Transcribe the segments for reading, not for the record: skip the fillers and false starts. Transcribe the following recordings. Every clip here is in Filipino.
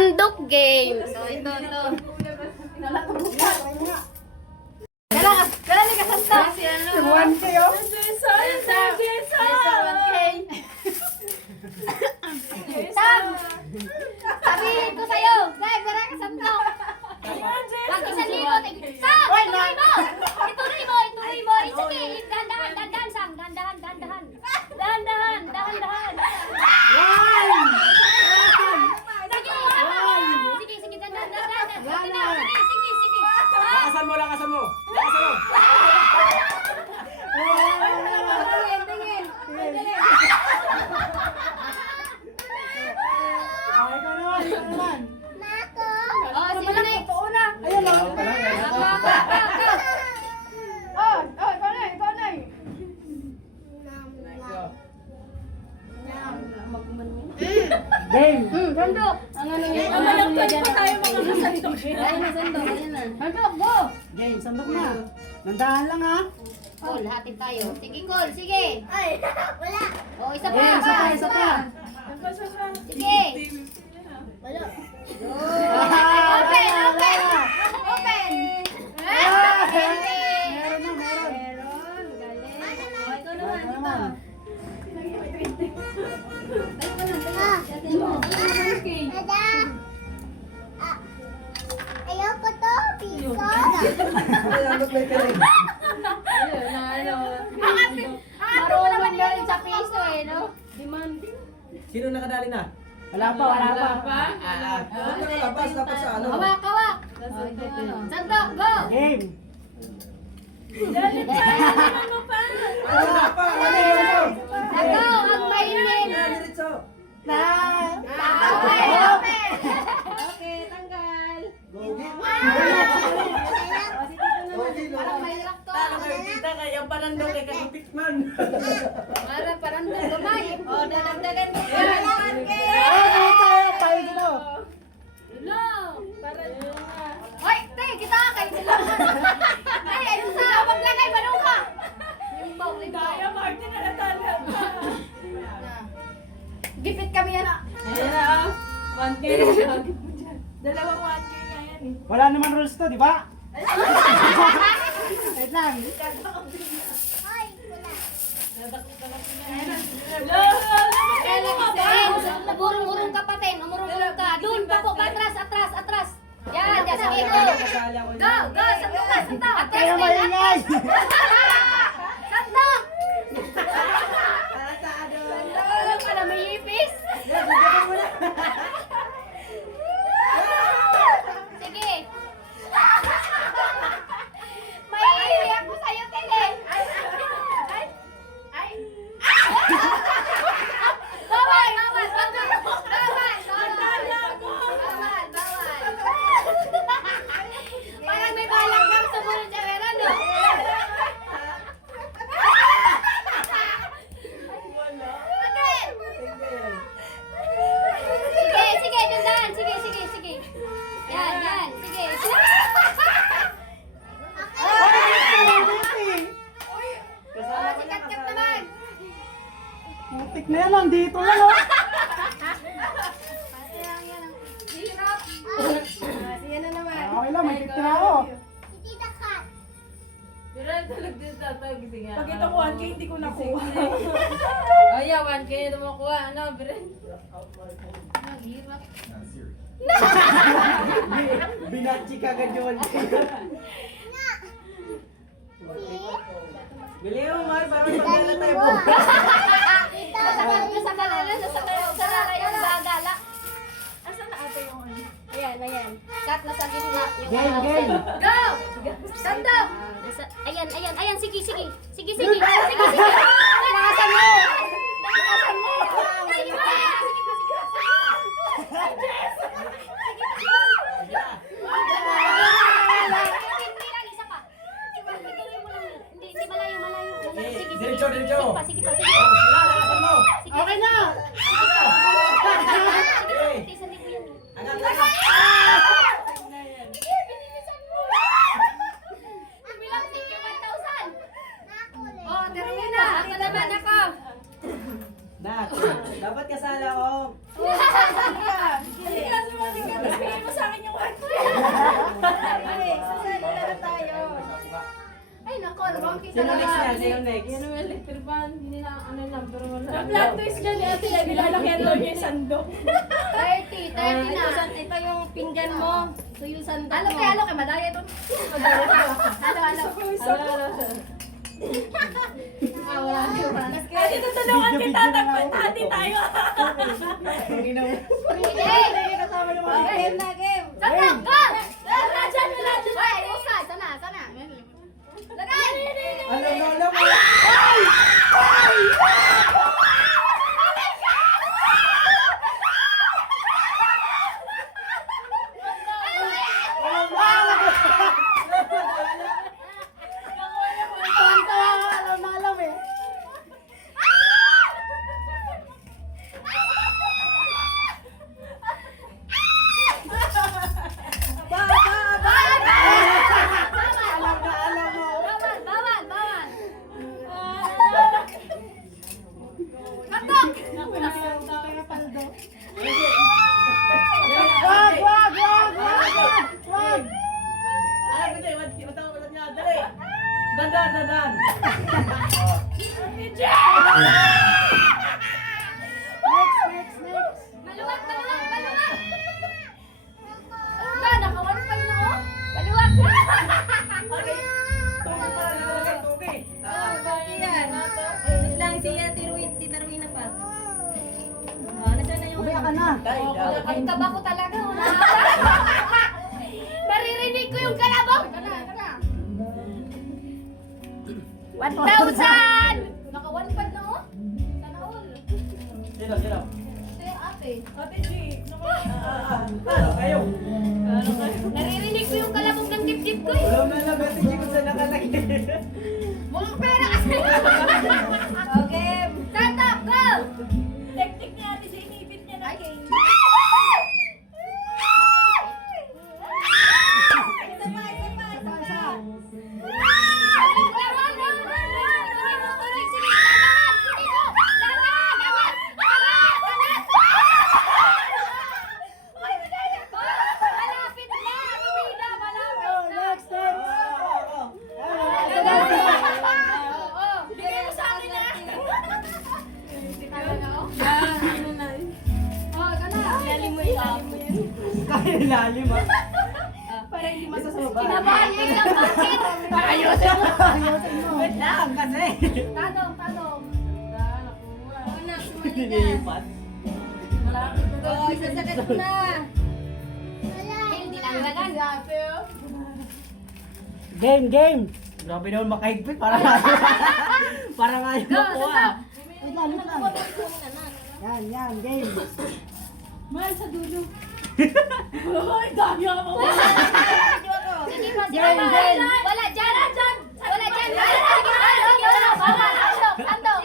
Sandok game. So, ito. Dala ni kasandok. Si ano? 1K oh. Sam! Sabihin ko sa'yo. Sam, dala kasandok. Pag 1,000. Sam! Ituloy mo. Sige, dahan-dahan, Sam. Dahan-dahan. Sige, dahan-dahan. Sige. Lakasan mo. Ikaw naman. Oh, sige na. Ayun lang. Game. Sandok. Sandok, go. Game, sandok na. Nandahan lang ha. Call, hatid tayo. Sige, call. Sige. Ay, wala. Oh, isa Game, pa. isa pa. Sige. Wala. Open. Meron naman. Dada. Ayoko to, piso. Marunong na rin sa piso eh, no? Sino nakadali na? Wala pa. Dapat sa ano? Hawak. Sandok, go. Game. Ako, ang mainin. Open. Parang may lock to. Kita kaya panandong kay Kapitman. Parang gamay. Oh, dadagdagan mo. Tayo dito. No. Hoy, te, kita kay sila. Ay, ano sa maglagay banuka. Limbaw. Daya, Martin na natala. Gipit kami yan. Ayan na, 1K. Dalawang 1K nga yan eh. Wala naman rules to, di ba? Wait lang. Ay, wala. Umurong ka pa, Ten. Umurong ka. Doon pa po. Atras. Yan, sige ko. Go. Sandok. Atras, Kaya Ten. maingay. Sandok. Alam ka na, may ipis. Sige. May iiyak ko sa'yo, Tele. Bawal. Parang may balak kang sumunod sa meron, no? Sige, dandan. Sige. Yan. Sige. Oh, sikat naman. Mutik na yan, nandito lang oh. Hirap. Siya na naman. Okay lang, may tip na ako. Hindi dakat. Pag itong 1K, hindi ko nakuha. Oh yeah, 1K na makuha. Ano, Biren? Hirap. Binachi ka agad yun. Bili mo, Mar, para magpagdala tayo po. Nasa kalala yung gagala. Asan na ate yung ano? Ayan. Cut na sa gitna. Game. Go! Sandok! Ayan. Sige. Nakasan mo! Sige pa. Hindi lang, isa pa. Ituloy mo lang. Hindi, malayo. Sige. Diretso. Sige pa. Lakasan mo. Okay na. Sige, isang libo yan. Angat. Sige, binilisan mo. Bilang sige, 1,000. Nakulit. Oh, tara na. Ako naman ako. Nak. dyan ni ate niya, nilalakyan daw niya yung sandok. 30 na. Ito yung pinggan mo. Ito yung sandok Halo kay madaya ito. Halo. Kasi tutulungan kita, tagpatati tayo. Hindi na. Game na, game. Sandok, go! Wala dyan, wala dyan. Ay, ayusa. Sana. Lagay! Alam mo. Alam eh. Alam mo. Bawal. Sandok! Wag! Alam mo, matawag niya. Dali. Dandan. Next. Maluwag! Nakawan pa yun ako. Maluwag! Tungkol pala nakalagay. Tugi. Tita Ruina pa. Nasaan na yung... Umiyak ka na. Ang kaba ko talaga. Naririnig ko yung kalabog. Kana. 1,000! Naka 1,000 na oh. Sana all. Sino? Ate. Ate G, Kayo. Naririnig ko yung kalabog ng dibdib ko eh. Alam na message ko sa nakalagay. Mukhang pera kasi. Okay. Stand up, go! Teknik niya ate siya, inipit niya na game. Bigay mo sa akin na. Ilalim mo yan. Kaya lalim ah. Para hindi masasoba. Kinabahan ko yung bakit. Ayusin mo. Wait lang kasi. Tanong. Nilipat. Oh, isasagat mo na. Hindi lang lagan. Game. Grabe naman makahigpit para nga yung makuha. Wait lang. Yan, game. Mahal sa dulo. Ay, dami ako. Sige pa. Wala dyan. Wala dyan. Tanong.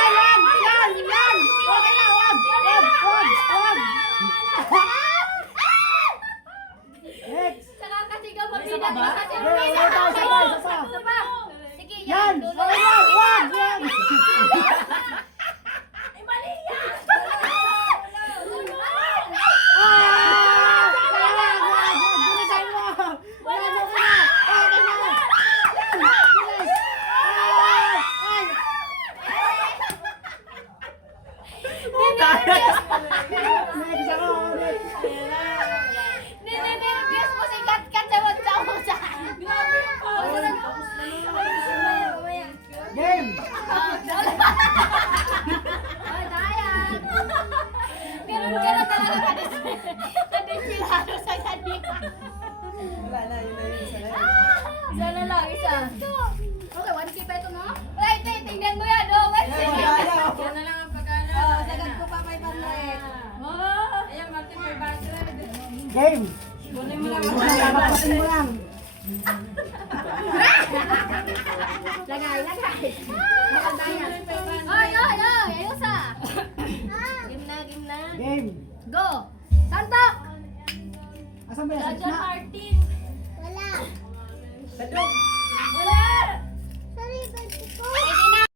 Yan. Okay na, wag. Next. Saka kasi gababida Isa pa ba? ka kasi Isa pa. Sige, Yan. Okay na, wag. Yan. Ay, mali yan. Bilisan mo. Wala mo ka na. Okay na. Bilis. Ay. Next ako. Ninervyos mo si Kat sa WhatsApp sa Game. Ay, dayan. Ganun talaga kadisiplinado sa kanila. Wala na, yun na yun. Isa na yun. Sana lang, isa. Okay, 1K pa ito, no? Right, tingnan mo yan, no? Yan na lang ang pagkano. Sagat ko pa 500. Ayan, Martin, may background. Game. Kunin mo lang. Papasin mo lang. Lagay. Makadayan. Oy, ayusa. Game na. Game. Go. Santok. Asan ba yan? Sa John gitna? Martin. Wala. Sadok.